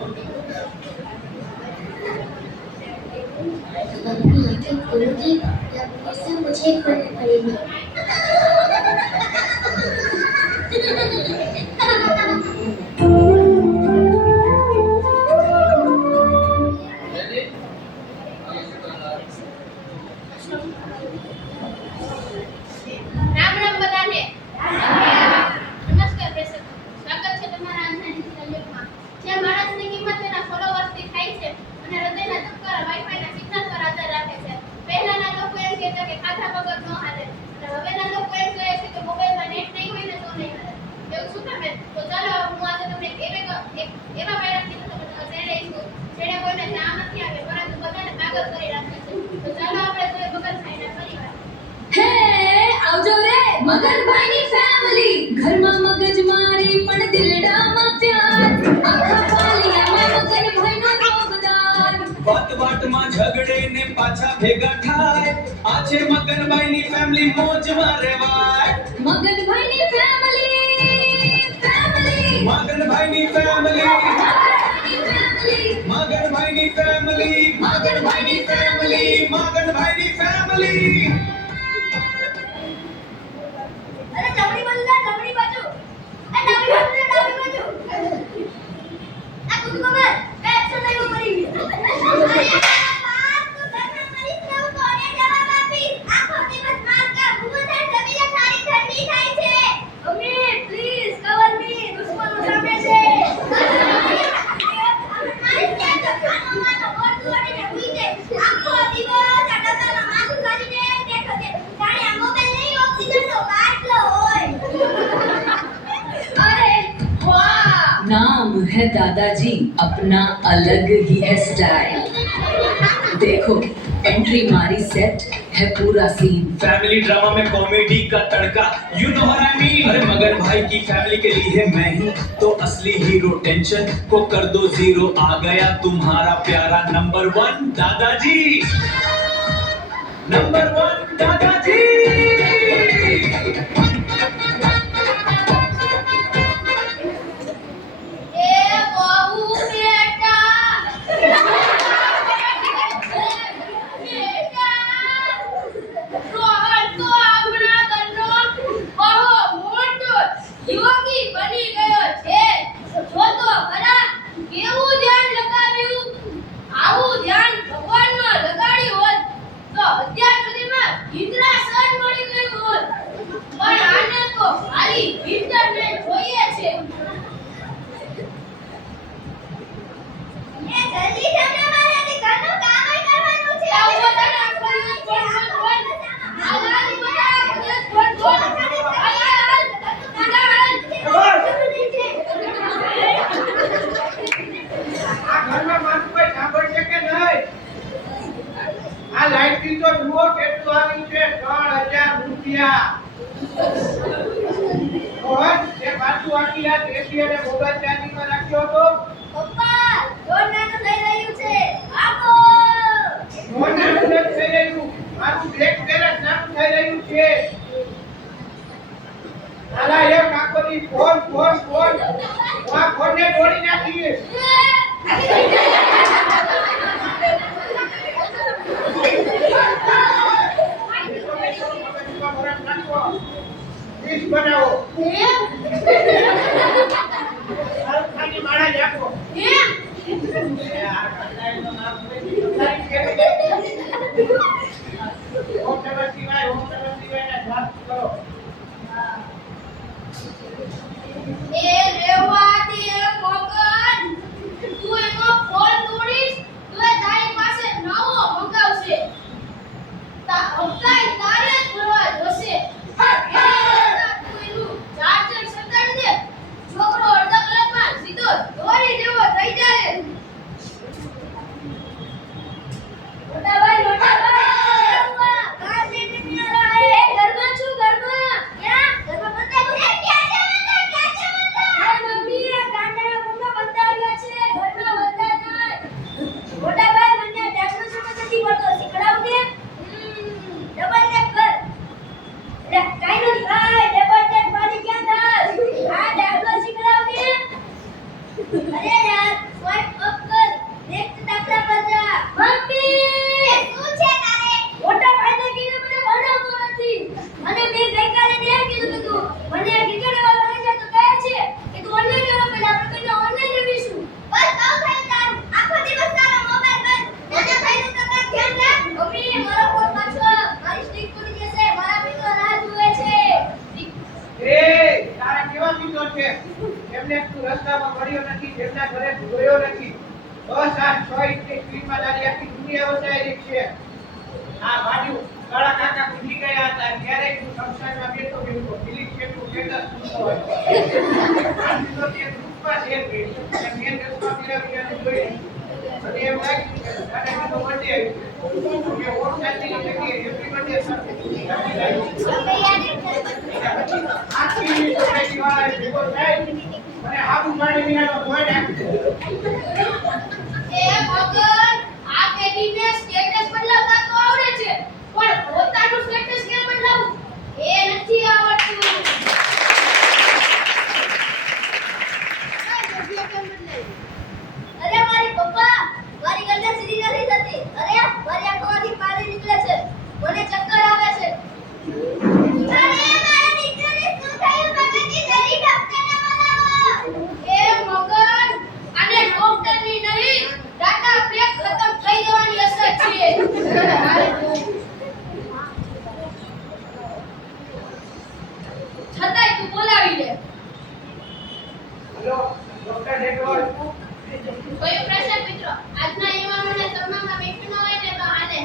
अपनी आंखें खोलोगी या फिर से मुझे खोलनी पड़ेगी? રામ રામ બધાને. નમસ્કાર પ્રેક્ષકો, સ્વાગત છે તમારા આજના ડિજિટલ યુગમાં. જ્યાં માણસની કિંમત તેના ફોલોવર્સથી થાય છે અને હૃદયના ધબકારા વાઈફાઈના સિગ્નલ પર આધાર રાખે છે. પહેલાના લોકો એમ કહેતા કે ખાધા વગર ન હાલે, અને હવેના લોકો એમ કહે છે કે મોબાઈલમાં નેટ નહીં હોય ને તો નહીં હાલે. એવું શું કામ? તો ચાલો હું આજે તમને એવા વાયરસની તેડે જેને કોઈને નામ નથી આવે પરંતુ બધાને પાગલ કરી રાખે છે. તો ચાલો આપણે જોઈએ મગનભાઈના પરિવાર. હે આવજો રે મગનભાઈની ફેમિલી. ઘરમાં મગજ મારી પણ દિલડામાં પ્યાર. આખા પાલિયામાં મગનભાઈનો યોગદાન. વાતમાં ઝઘડે ને પાછા ભેગા થાય. આ છે મગનભાઈની ફેમિલી, મોજમાં રહેવાય. મગનભાઈની ફેમિલી. મગનભાઈની ફેમિલી. મગનભાઈની ફેમિલી. મગનભાઈની ફેમિલી. મગનભાઈની ફેમિલી. અરે જમણી બાજુ. આ ડાબી બાજુ. આ કુદકો માર. એક્શન નહીં મરી. અરે બાપ તો ઘરમાં મરીશ ને હું કોને જવાબ આપીશ? આખો દિવસ માર કા ભૂમધર જમીને સારી ઠંડી થાય છે. મમ્મી પ્લીઝ કવર મી, દુશ્મનો સામે છે. આખો દિવસ આ ડબ્બામાં માથું કરીને બેઠો છે. જાણે આ મોબાઈલ નહીં ઓક્સિજનનો બાટલો હોય. અરે વાહ. नाम है दादाजी, अपना अलग ही है स्टाइल. देखो एंट्री मारी, सेट है पूरा सीन. फैमिली ड्रामा में कॉमेडी का तड़का, you know what I mean. अरे मगर भाई की फैमिली के लिए मैं ही तो असली हीरो. टेंशन को कर दो जीरो. आ गया तुम्हारा प्यारा नंबर 1 दादाजी. नंबर 1 दादाजी. એ બહુ બેટા. રોહન તો આપણા ઘરનો બહુ મોટો યોગી બની ગયો છે. જો તો ખરા કેવું ધ્યાન લગાવ્યું. આવું ધ્યાન ભગવાનમાં લગાડ્યું હોત તો અત્યાર સુધીમાં ઇન્દ્રાસન મળી ગયું હોત. પણ આને તો ખાલી ઇન્ટરનેટ જોઈએ છે. એ જલ્દી જમના મારે ઘરનું કામ કરવાનું છે. આવું બધાને આખોની કોણ આલાલી બધા બધે કોણ આલાલ આ ઘરમાં મારું કોઈ સાંભળશે કે નહીં? આ લાઈટ બિલ તો જુઓ કેટલું આવ્યું છે, 3000 રૂપિયા. રોહન, તે પાછું આખી રાત એસી અને મોબાઈલ ચાર્જિંગમાં રાખ્યો હતો. પપ્પા રોડ નાનું થઈ રહ્યું છે. આવો રોહન નાનું નથી થઈ રહ્યું, મારું બ્લેક બેલેન્સ નાનું થઈ રહ્યું છે. આલા એક આખો દી ફોન. હું આ ફોનને તોડી નાખીશ. ડીશ બનાવો. ખાલી માળા જ આપો. ઓમ નમઃ શિવાય ના જાપ કરો. એ રેવા દે મગન. તું એનો ફોન તોડીશ તો એ તારી પાસે નવો મંગાવશે. હપ્તાય તારે જ ભરવા જોશે. તું એનું ચાર્જર સગાડી દે. છોકરો અડધા કલાકમાં સીધો દોરી જેવો થઈ જાય. મોટા ભાઈ કાં લઈને નહીં આવ્યા? એ ઘરમાં છું, ઘરમાં. ક્યાં? ઘરમાં બધા છે. ક્યાં છે બધા? એ મમ્મી આ ગાંડાના રૂમમાં બધા આવ્યા છે. ઘરમાં બધા નહીં. મોટા ભાઈ મને ટેકનો સમજ નથી પડતો, શીખડાવ દે. ડબલ ટેપ કર. એટલે કાઈ નથી ભાઈ, ડબલ ટેપ વાળી ક્યાં થાય? આ ટેકનો શીખડાવ દે. અરે યાર સ્વાઈપ ઘરે જોયો નથી. બસ આ 6 ઇંચની સ્ક્રીનમાં તારી આખી દુનિયા વસાયેલી છે. આ બાજુ કાળા કાકા ભૂલી ગયા હતા ત્યારે હું સંસારમાં બેઠો ફિલિપ કેટલું સ્ટેટસ મૂકતો હોય. આજથી તો તે ગ્રુપમાં શેર કરી અને મેં દસમા પિરામિડને જોઈ અને એમ લાગ્યું કે દાદાજીનો બર્થડે આવ્યો કે ઓળખાતી જગ્યાએ હેપી બર્થડે સર આખી સોસાયટી વાળા ભેગો થાય અને આબુ પાણી વિનાનો ભોય નાખી દે. એ મગર આ પેઢીને સ્ટેટસ બદલાવતા તો આવડે છે પણ પોતાનું સ્ટેટસ કેમ બદલાવું એ નથી આવડતું. અરે મારી પપ્પા મારી ગંડા સીધી નથી થતી. અરે મારી આંખોમાંથી પાણી નીકળે છે. મને ચક્કર આવે છે. અરે મારા દીકરાને શું થયું? મગજની જરી ડોક્ટરને બોલાવો. એ મગર આને ડોક્ટરની નહીં ડાટા પેક ખતમ થઈ જવાની અસર છે. છતાંય તું બોલાવી લે. Hello doctor Dettol. કોઈ પ્રશ્ન મિત્રો આજના યુવાનોને તમામમાં બેટરી ન હોય ને તો હાલે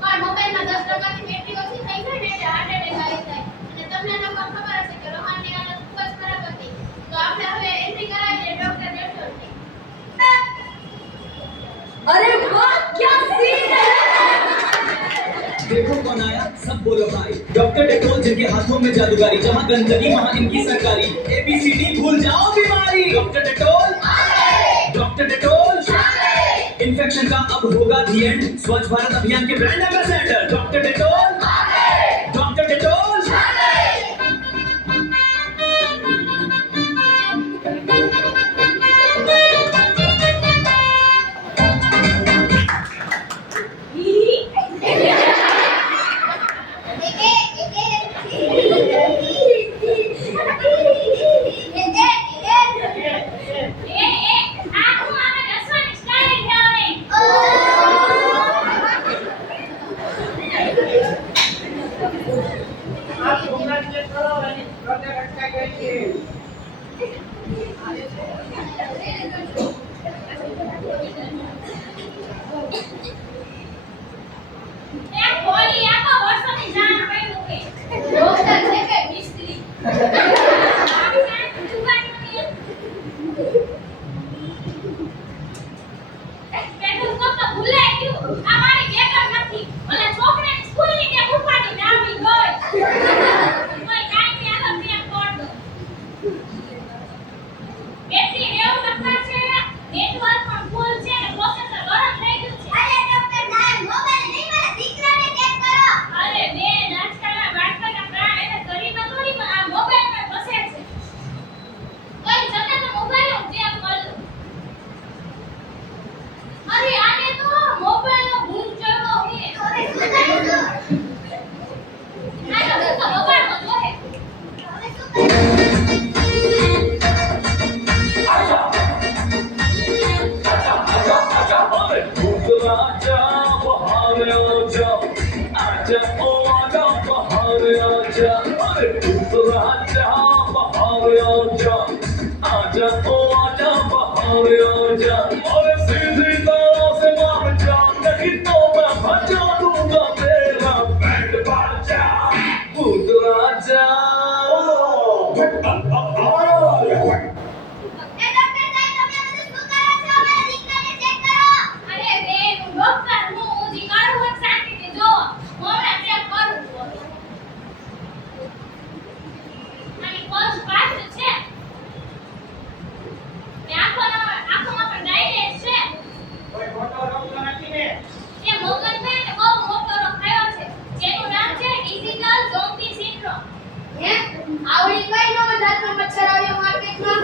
પણ મોબાઈલમાં 10% થી બેટરી ઓછી થઈ જાય ને એટલે હાર્ટ એટેક આવી જાય અને તમને લોકો ખબર હશે કે રોહનની હાલત ખૂબ જ ખરાબ હતી તો આપણે હવે એન્ટ્રી કરાવીએ ડોક્ટર ડેટોલની. अरे वाह क्या सीन है देखो कौन आया सब बोलो भाई डॉक्टर डेटोल जिनके हाथों में जादूगारी जहाँ गंदगी वहाँ इनकी सरकारी ABCD भूल जाओ बीमारी doctor Dettol doctor Dettol infection का अब होगा दी एंड स्वच्छ भारत अभियान के brand ambassador doctor Dettol doctor Dettol આ કોંગ્રેચ્યુલેટ કરો અને પ્રોજેક્ટ અટકાઈ ગઈ છે. એક ગોળી આપો વર્ષોની જાન આપી મૂકે. ડોક્ટર છે કે મિસ્ત્રી? સ્ટેથોસ્કોપ તો ભૂલાઈ ગયું. આ મારી બેગર નથી. મને છોકરાની સ્કૂલની બેગ ઉપાડીને આવી ગઈ. કોઈ કાંઈ નહીં આલો પેક કોડ દો. બેટરી 90% છે. નેટવર્ક પણ ફૂલ છે અને પ્રોસેસર ગરમ થઈ ગયું છે. અરે ડોક્ટર સાહેબ મોબાઈલ નહીં મારા દીકરાને ચેક કરો. અરે બેન આજકાલના બાળકોના પ્રાણ એને ગરીબમાં થોડી આ મોબાઈલમાં ફસે છે. કોઈ જતે તો મોબાઈલ ચેક કર લો. અરે આને તો મોબાઈલનો ભૂત ચડ્યો છે. અરે શું થયું? આનો તો મોબાઈલમાં જોહે. હવે શું કોઈ મોટો રોગ તો નથી ને? આવડી કઈ નો જાતનો મચ્છર આવ્યો માર્કેટમાં?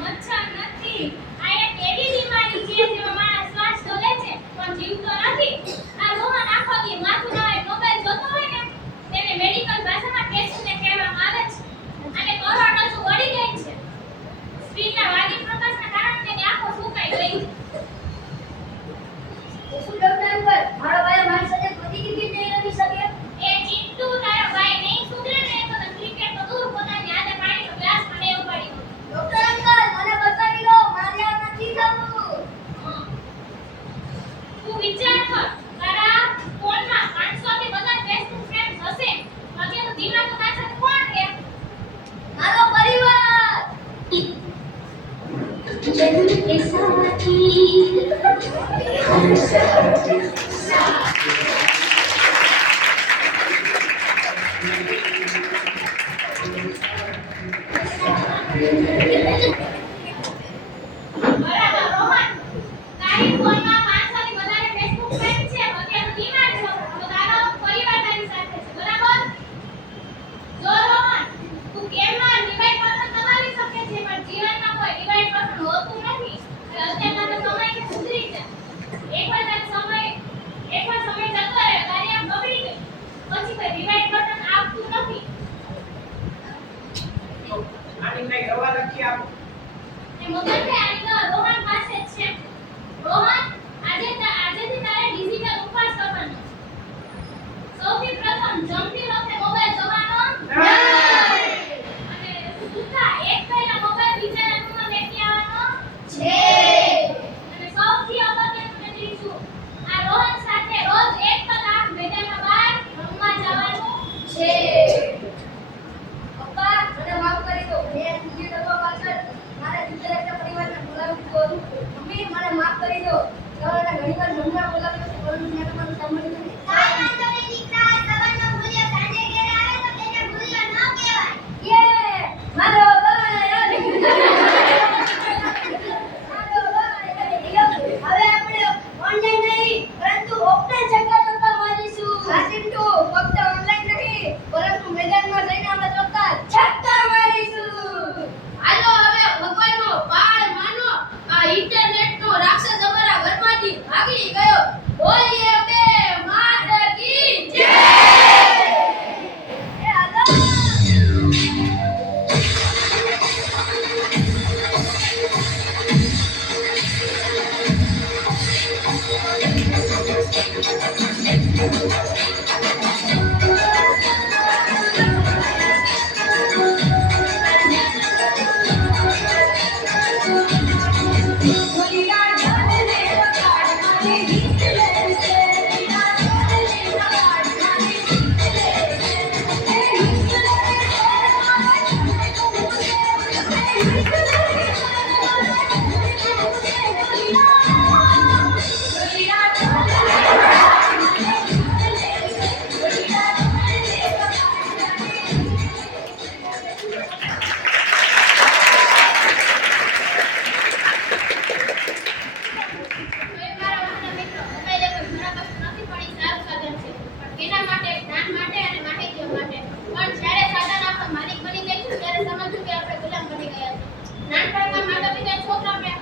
મચ્છર નથી. આ એક એવી બીમારી છે જેમાં માણસ શ્વાસ તો લે છે પણ જીવતો નથી. આ રોહન આખો દી માથું નવાય મોબાઈલ જોતો હોય ને તેને મેડિકલ ભાષામાં ટેસ્ટને કહેવામાં આવે છે. અને કરોડરજ્જુ વળી ગઈ છે. સ્ક્રીનના વાદી પ્રકાશના કારણે તેની આંખો સુકાઈ ગઈ છે. શું ડોક્ટર અંકલ મારો ભાઈ મારી સાથે બધી ક્રિકેટ નહીં રમી શકે? એ ચિંટુ તારો ભાઈ નહીં સુધરે ને તો ક્રિકેટ તો દૂર પોતાની આદે પાણીનો ગ્લાસ પણ એવું પડી. ડોક્ટર અંકલ મને जरूर के साथी બરાબર રોહન તારી ફોનમાં 500 થી વધારે ફેસબુક ફ્રેન્ડ છે તો તે બીમાર છો તો તારો પરિવાર તારી સાથે છે બરાબર જો રોહન તું ગેમમાં ડિવાઇડ પસંદ દબાવી શકે છે પણ જીવનમાં કોઈ ડિવાઇડ પસંદ હોતું નથી અત્યારનો તો સમય કે સુધરી જાય એકવાર જતો રહે તારી આમ બગડી ગઈ પછી કોઈ ડિવાઇડ બટન આવતું નથી આની કઈ દવા લખી આપો એ મોબાઈલ છે આની તો રોહન પાસે જ છે રોહન આજેથી તારે ડિજિટલ ઉપવાસ કરવાનો સૌથી પ્રથમ જમતી વખતે મોબાઈલ જોવાનો નહીં અને સુતા એક પહેલા મોબાઈલ બીજાના રૂમમાં લેતી આવવાનો છે અને સૌથી અગત્યનું ત્રીજું આ રોહન સાથે રોજ 1 કલાક મેદાનમાં બહાર રમવા જવાનું છે પપ્પા મને માફ કરી દો મેં બીજી ડબ્બા પાછળ મારા બીજા પરિવારને બોલાવી દીધો મમ્મી મને માફ કરી દો તમારા ઘણીવાર જમવા બોલાવ્યો છે પરંતુ મેં તમારું સાંભળ્યું નથી કાઈ વાંધો નહીં દીકરા સવારનો ભૂલ્યો સાંજે ઘરે આવે તો તેને ભૂલ્યો ન કહેવાય યે મારો બાબા યાદ હવે આપણે ઓનલાઈન નહીં પરંતુ ઓફલાઈન છક્કા મારીશું હા સિંટુ ફક્ત ઓનલાઈન નહીં પરંતુ મેદાનમાં જઈને આપણે ચોક્કસ છક્કા મારીશું હાલો હવે ભગવાનનો પાળ માનો આ ઇન્ટરનેટનો રાક્ષસ અમારા ઘરમાંથી ભાગી ગયો બોલીએ બે માતા કી જય એ હાલો એના માટે જ્ઞાન માટે અને માહિતીઓ માટે પણ જ્યારે સાધન આપણો માલિક બની જાય છે ત્યારે સમજવું કે આપણે ગુલામ બની ગયા છીએ નાનપણમાં માતા પિતાએ છોકરાઓને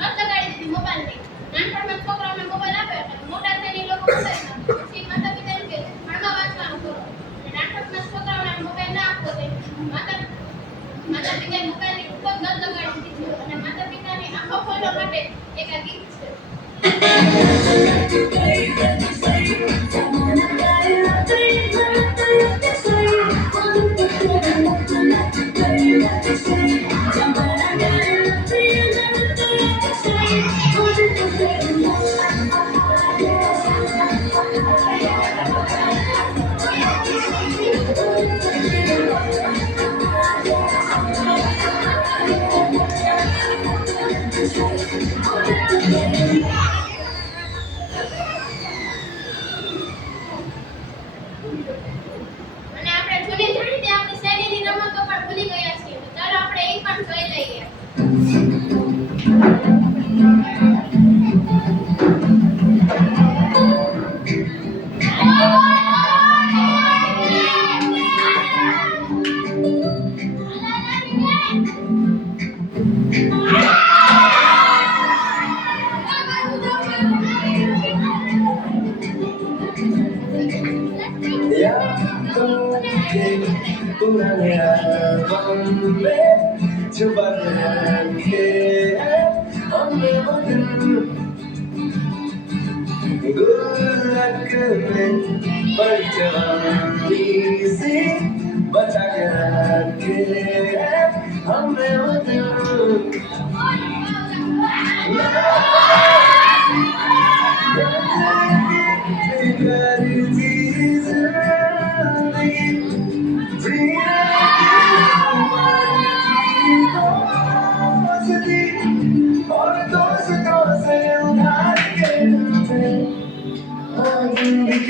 લત લગાડી દીધી મોબાઈલની નાનપણમાં છોકરાઓને મોબાઈલ આપે એટલે મોટા થઈને એ લોકો મોબાઈલ આપે પછી માતા પિતા એમ કહે ભણવા વાંચવાનું કરો અને નાનપણમાં છોકરાઓને મોબાઈલ ના આપવો જોઈએ માતા પિતાએ મોબાઈલની ખૂબ જ લત લગાડી દીધી અને માતા પિતાની આંખો ખોલવા માટે એક આ ગીત છે અને આપણે જૂની જાણીતી આપણી શૈલીની રમતો પણ ભૂલી ગયા છીએ તો ચાલો આપણે એ પણ જોઈ લઈએ पुराने एल्बम में छुपा के हमने वो दिन गुल्लक में परचमी से बचा के रखे हमने वो दिन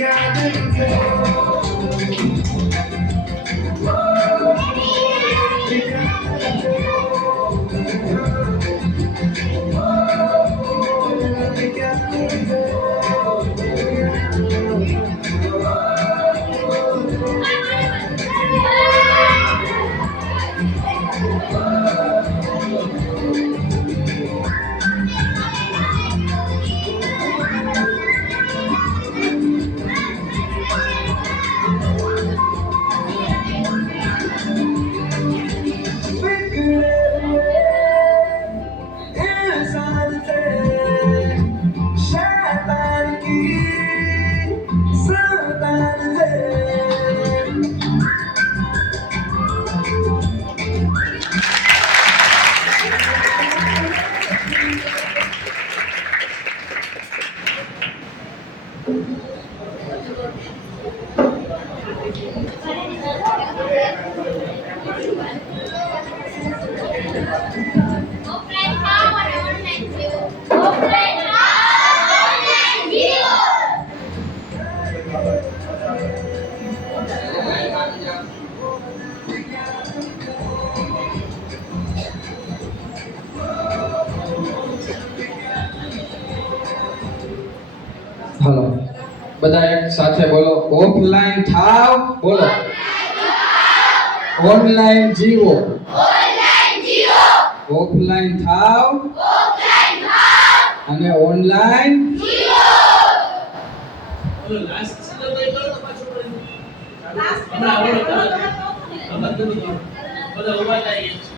क्या दिल से इंसान से शैतान की संतान से ઓફલાઈન ખાઓ અને ઓનલાઈન જીવો. ઓફલાઈન ખાઓ, ઓનલાઈન જીવો. હાલો બધા એક સાથે બોલો ઓફલાઈન થાવ બોલો ઓનલાઈન જીવો ઓફલાઈન થાવ અને ઓનલાઈન બધા ઉભા થાય